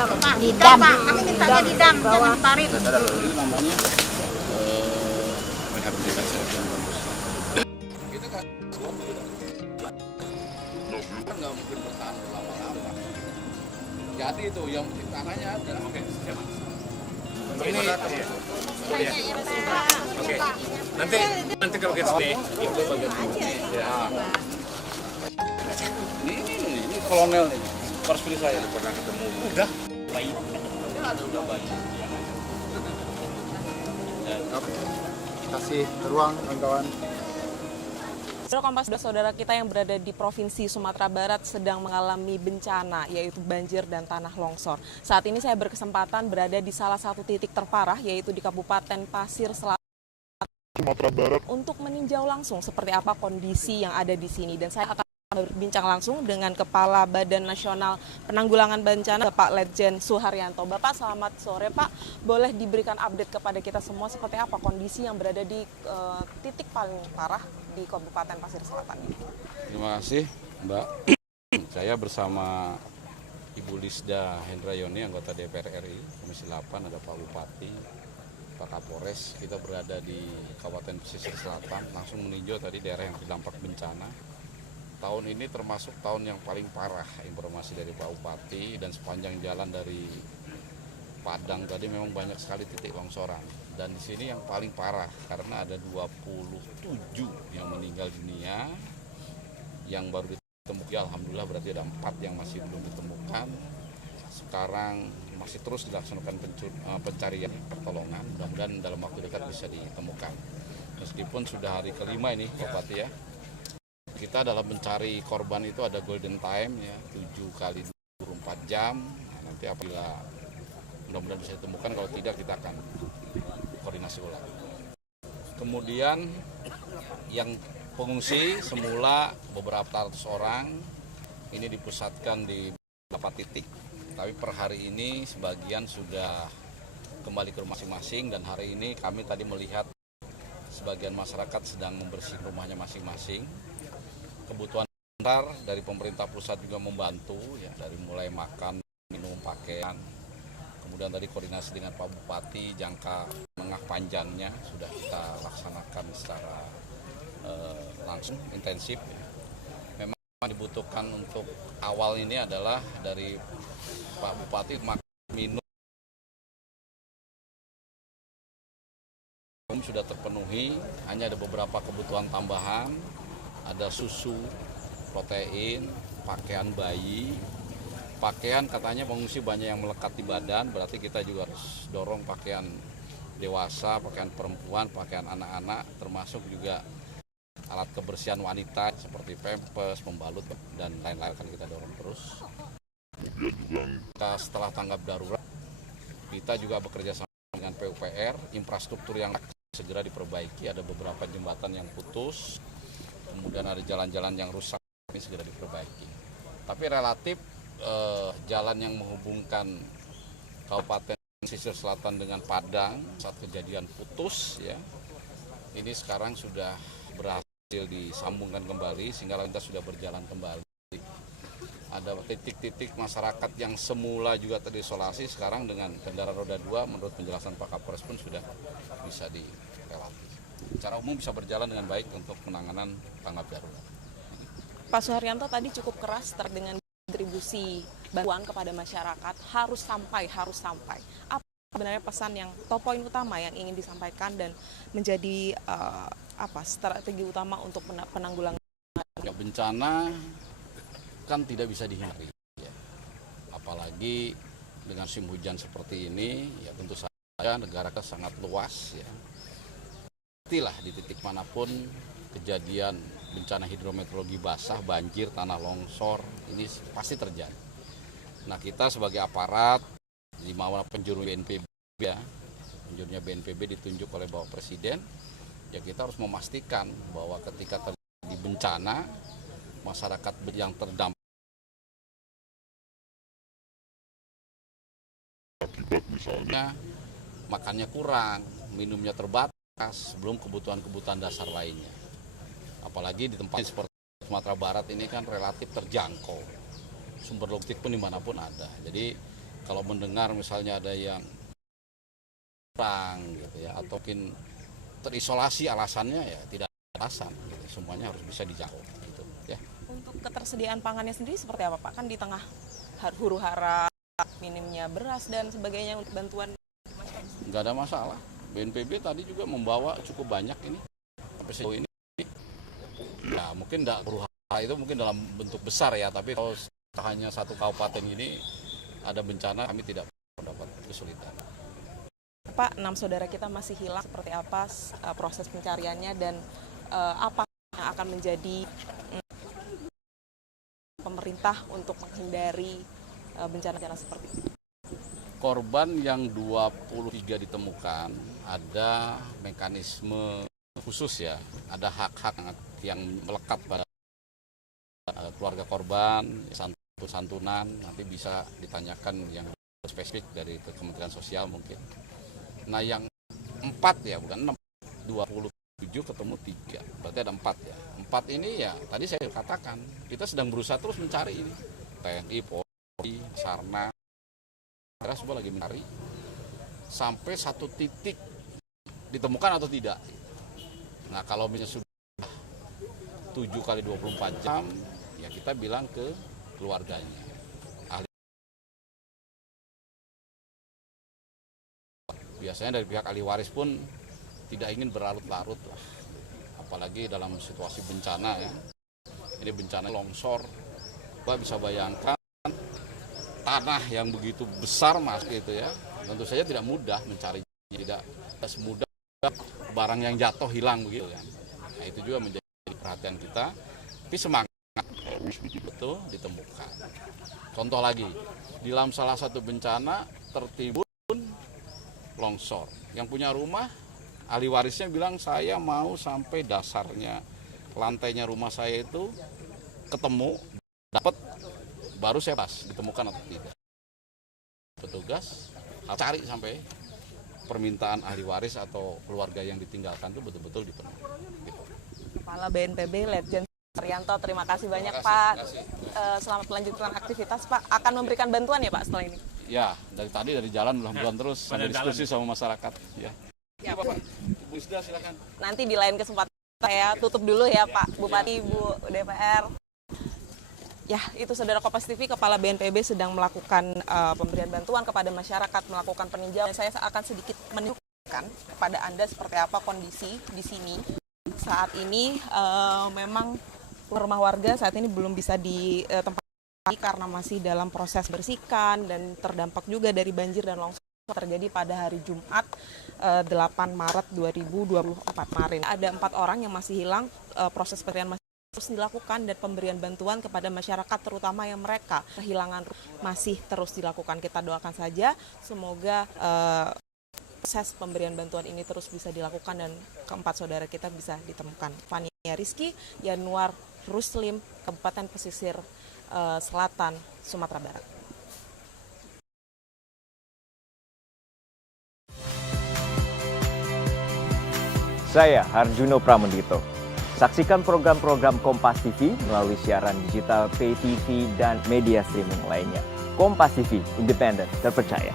Di dam. Kami mintanya di dam, jangan tarik. Ini namanya rehabilitasi yang bagus. Kita kan nggak mungkin bertahan lama-lama. Jadi itu yang menciptakannya ada. Oke, siapa? Ini oke. Nanti kalau kita stay itu bagian ya. Ini kolonel nih. Harus pilih saya pernah ketemu. Udah. Bayi. Udah bayi. Kasih ruang kawan-kawan. Saudara Kompas, saudara kita yang berada di Provinsi Sumatera Barat sedang mengalami bencana, yaitu banjir dan tanah longsor. Saat ini saya berkesempatan berada di salah satu titik terparah, yaitu di Kabupaten Pasir Selatan, Sumatera Barat, untuk meninjau langsung seperti apa kondisi yang ada di sini. Dan saya akan berbincang langsung dengan Kepala Badan Nasional Penanggulangan Bencana, Pak Letjen Suharyanto. Bapak, selamat sore Pak. Boleh diberikan update kepada kita semua seperti apa kondisi yang berada di titik paling parah di Kabupaten Pasir Selatan ini? Terima kasih, Mbak. Saya bersama Ibu Lisda Hendrayoni, anggota DPR RI, Komisi 8, ada Pak Bupati, Pak Kapolres. Kita berada di Kabupaten Pesisir Selatan, langsung meninjau tadi daerah yang terdampak bencana. Tahun ini termasuk tahun yang paling parah, informasi dari Pak Bupati, dan sepanjang jalan dari Padang tadi memang banyak sekali titik longsoran. Dan di sini yang paling parah karena ada 27 yang meninggal dunia, yang baru ditemukan, alhamdulillah berarti ada 4 yang masih belum ditemukan. Sekarang masih terus dilaksanakan pencarian pertolongan, mudah-mudahan dalam waktu dekat bisa ditemukan. Meskipun sudah hari kelima ini Pak Bupati ya, kita dalam mencari korban itu ada golden time ya, 7 kali 24 jam. Nah, nanti apabila mudah-mudahan bisa ditemukan, kalau tidak kita akan koordinasi ulang. Kemudian yang pengungsi semula beberapa ratus orang ini dipusatkan di beberapa titik, tapi per hari ini sebagian sudah kembali ke rumah masing-masing, dan hari ini kami tadi melihat sebagian masyarakat sedang membersihkan rumahnya masing-masing. Kebutuhan dasar dari pemerintah pusat juga membantu ya, dari mulai makan, minum, pakaian. Kemudian tadi koordinasi dengan Pak Bupati, jangka menengah panjangnya sudah kita laksanakan secara langsung intensif. Memang dibutuhkan untuk awal ini adalah dari Pak Bupati makan, minum sudah terpenuhi, hanya ada beberapa kebutuhan tambahan. Ada susu, protein, pakaian bayi. Pakaian katanya pengungsi banyak yang melekat di badan, berarti kita juga harus dorong pakaian dewasa, pakaian perempuan, pakaian anak-anak, termasuk juga alat kebersihan wanita seperti pampers, pembalut, dan lain-lain akan kita dorong terus. Setelah tanggap darurat, kita juga bekerja sama dengan PUPR, infrastruktur yang segera diperbaiki, ada beberapa jembatan yang putus, kemudian ada jalan-jalan yang rusak, ini segera diperbaiki. Tapi relatif jalan yang menghubungkan Kabupaten Pesisir Selatan dengan Padang saat kejadian putus ya, ini sekarang sudah berhasil disambungkan kembali sehingga kita sudah berjalan kembali. Ada titik-titik masyarakat yang semula juga terisolasi, sekarang dengan kendaraan roda 2 menurut penjelasan Pak Kapolres pun sudah bisa direlatif. Secara umum bisa berjalan dengan baik untuk penanganan tanggap darurat. Pak Suharyanto tadi cukup keras dengan distribusi bantuan kepada masyarakat harus sampai. Apa sebenarnya pesan yang poin utama yang ingin disampaikan dan menjadi strategi utama untuk penanggulangan bencana kan tidak bisa dihindari, ya. Apalagi dengan musim hujan seperti ini, ya tentu saja negara kita sangat luas, ya. Pastilah di titik manapun kejadian bencana hidrometeorologi basah, banjir, tanah longsor, ini pasti terjadi. Nah, kita sebagai aparat, di mana penjuru BNPB, ya, penjurunya BNPB ditunjuk oleh Bapak Presiden, ya kita harus memastikan bahwa ketika terjadi bencana, masyarakat yang terdampak akibat misalnya makannya kurang, minumnya terbatas, belum kebutuhan-kebutuhan dasar lainnya. Apalagi di tempat seperti Sumatera Barat ini kan relatif terjangkau, sumber logistik pun dimanapun ada. Jadi Kalau mendengar misalnya ada yang kurang gitu ya, atau mungkin terisolasi alasannya ya tidak ada alasan, gitu. Semuanya harus bisa dijawab gitu ya. Untuk ketersediaan pangannya sendiri seperti apa Pak? Kan di tengah huru-hara, minimnya beras dan sebagainya untuk bantuan. Nggak ada masalah. BNPB tadi juga membawa cukup banyak ini. Sampai sejauh ini ya mungkin tidak huru-hara itu mungkin dalam bentuk besar ya, tapi kalau hanya satu kabupaten ini ada bencana, kami tidak mendapat kesulitan. Pak, 6 saudara kita masih hilang, seperti apa proses pencariannya dan apa yang akan menjadi pemerintah untuk menghindari bencana-bencana seperti itu? Korban yang 23 ditemukan, ada mekanisme khusus ya, ada hak-hak yang melekat pada keluarga korban, santunan, nanti bisa ditanyakan yang spesifik dari Kementerian Sosial mungkin. Nah yang 4 ya, bukan 6, 27 ketemu 3, berarti ada 4 ya. 4 ini ya tadi saya katakan, kita sedang berusaha terus mencari ini. TNI, Polri, Sarna, kita semua lagi mencari sampai satu titik ditemukan atau tidak. Nah kalau misalnya sudah 7 kali 24 jam, ya kita bilang ke keluarganya. Biasanya dari pihak ahli waris pun tidak ingin berlarut-larut lah. Apalagi dalam situasi bencana ya. Ini bencana longsor. Bapak bisa bayangkan tanah yang begitu besar mas gitu ya. Tentu saja tidak mudah mencarinya, tidak semudah barang yang jatuh hilang begitu kan. Nah itu juga menjadi perhatian kita. Tapi semangat itu ditemukan. Contoh lagi, di dalam salah satu bencana tertimbun longsor. Yang punya rumah, ahli warisnya bilang saya mau sampai dasarnya, lantainya rumah saya itu ketemu, dapat, baru saya pas ditemukan atau tidak. Petugas cari sampai permintaan ahli waris atau keluarga yang ditinggalkan itu betul-betul dipenuhi. Gitu. Kepala BNPB Letjen Haryanto, terima kasih banyak Pak. Selamat melanjutkan aktivitas Pak. Akan memberikan bantuan ya Pak setelah ini? Ya, dari jalan mudah-mudahan terus sambil diskusi sama masyarakat. Ya. Ya, Pak. Bu Isda silakan. Nanti di lain kesempatan saya tutup dulu ya Pak Bupati, Bu DPR. Ya, itu saudara Kompas TV, Kepala BNPB sedang melakukan pemberian bantuan kepada masyarakat, melakukan peninjauan. Saya akan sedikit menunjukkan kepada Anda seperti apa kondisi di sini. Saat ini memang rumah warga saat ini belum bisa ditempati karena masih dalam proses bersihkan dan terdampak juga dari banjir dan longsor terjadi pada hari Jumat 8 Maret 2024 kemarin. Ada 4 orang yang masih hilang, proses pencarian masih terus dilakukan dan pemberian bantuan kepada masyarakat terutama yang mereka kehilangan masih terus dilakukan. Kita doakan saja semoga proses pemberian bantuan ini terus bisa dilakukan dan keempat saudara kita bisa ditemukan. Fania Rizky, Yanuar Ruslim, Kabupaten Pesisir Selatan, Sumatera Barat. Saya Harjuno Pramendito. Saksikan program-program Kompas TV melalui siaran digital, pay TV, dan media streaming lainnya. Kompas TV, independen, terpercaya.